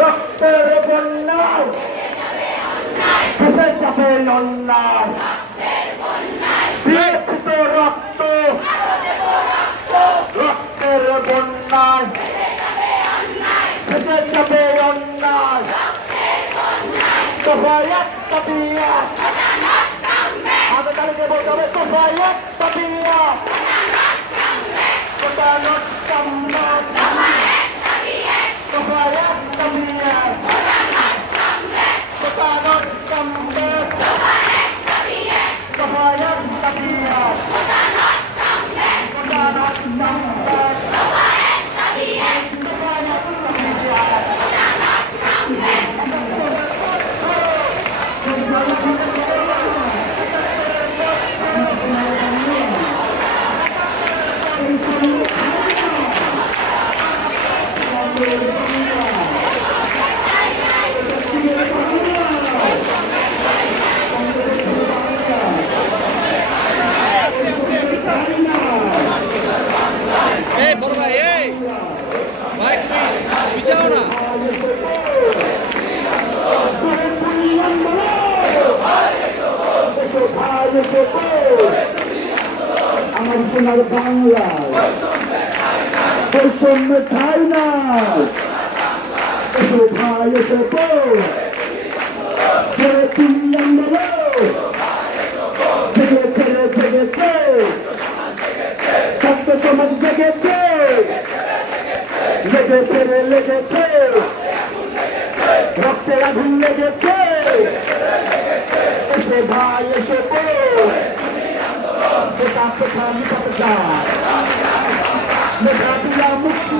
রক্তের বন্যায় ভেসে যাবে অন্যায়, দিয়েছি তো রক্ত, রক্তের বন্যায় ভেসে যাবে অন্যায়, দফা এক দাবি এক, আমাদের দাঁড়িয়ে বলতে হবে দফা এক দাবি এক, দফা এক দাবি এক, বড় ভাই ভাই তুমি বিচাও না আমার সোনার বাংলা বৈষম্য ঠাই না, এসো ভাই এসো জেগেছে জেগেছে ছাত্র সমাজ জেগেছে, লেগেছে লেগেছে রক্তের আগুন লেগেছে, এসে ভাই এসে মেধাবীরা মুক্তি